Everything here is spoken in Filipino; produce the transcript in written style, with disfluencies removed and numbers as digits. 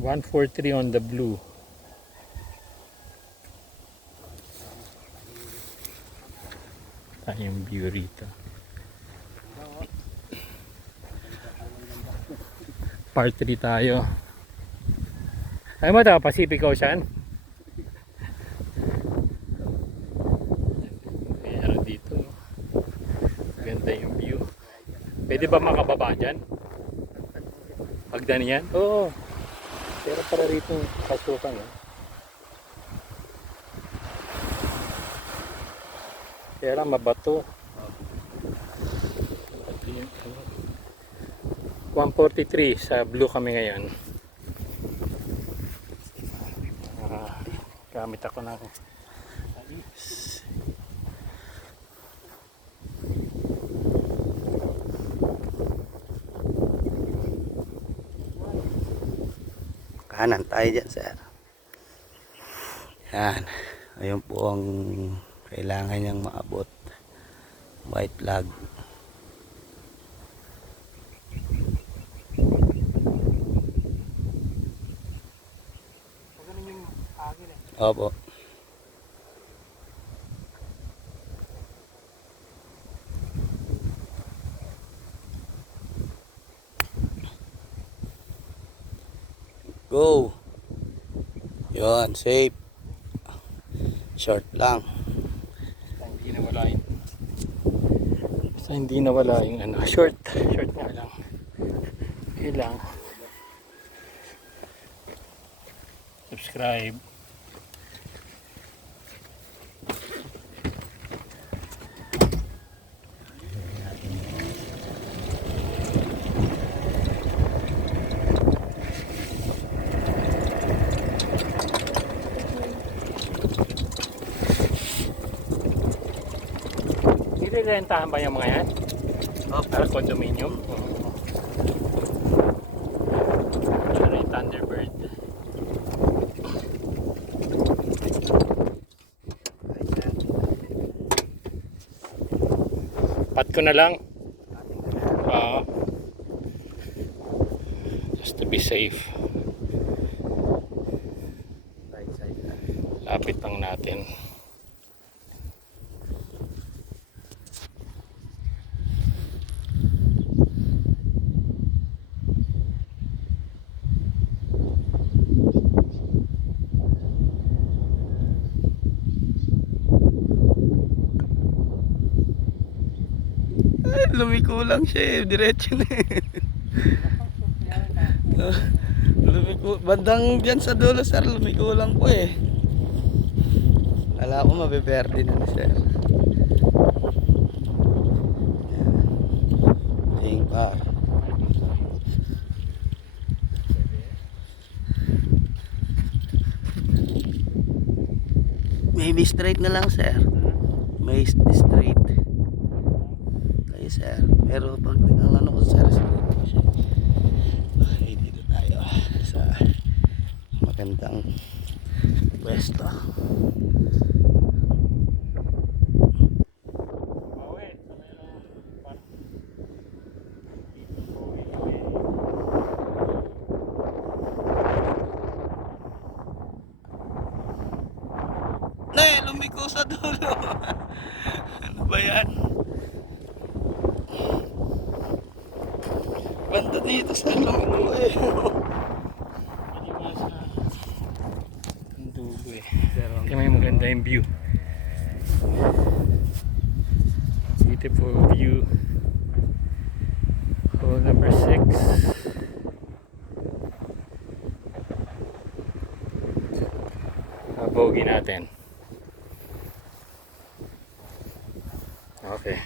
143 on the blue. Tayong view rito. Part 3 tayo. Ay mo ito, Pacific Ocean. Meron dito. Ganda yung view. Pwede ba makababa dyan? Pagdan yan? Oo. Pero para rito pasukan. Kaya lang mabato. 143 sa blue kami ngayon. Gamit ako ng alis. Kanan tayo dyan, sir. Yan. Ayun po ang kailangan niyang maabot. White flag. Opo. Go. Yun, safe. Short lang. Hindi nawala yung basta hindi nawala yung ano, short nga lang. Yun lang. Subscribe. Nilirentahan ba yung mga yan? Para condominium? Ano yung Thunderbird? Pat ko na lang. Just to be safe. Lapit lang natin. Lumiko lang siya eh. Diretso na eh. Lumiko. Bandang dyan sa dulo, sir. Lumiko lang po eh. Wala ko mabiberde na sir. Ting par. Maybe straight na lang, sir. May straight. Sir, pero pag ang ano ko sir, okay, dito tayo sa magandang pwesto. Nay, lumiko sa dulo. Ano ba yan? Banda dito sa lumiko eh. Hindi ba sa ang dulo eh. Tingnan mo yung maganda yung view. Beautiful view. Hole number 6. Bogey natin. Okay.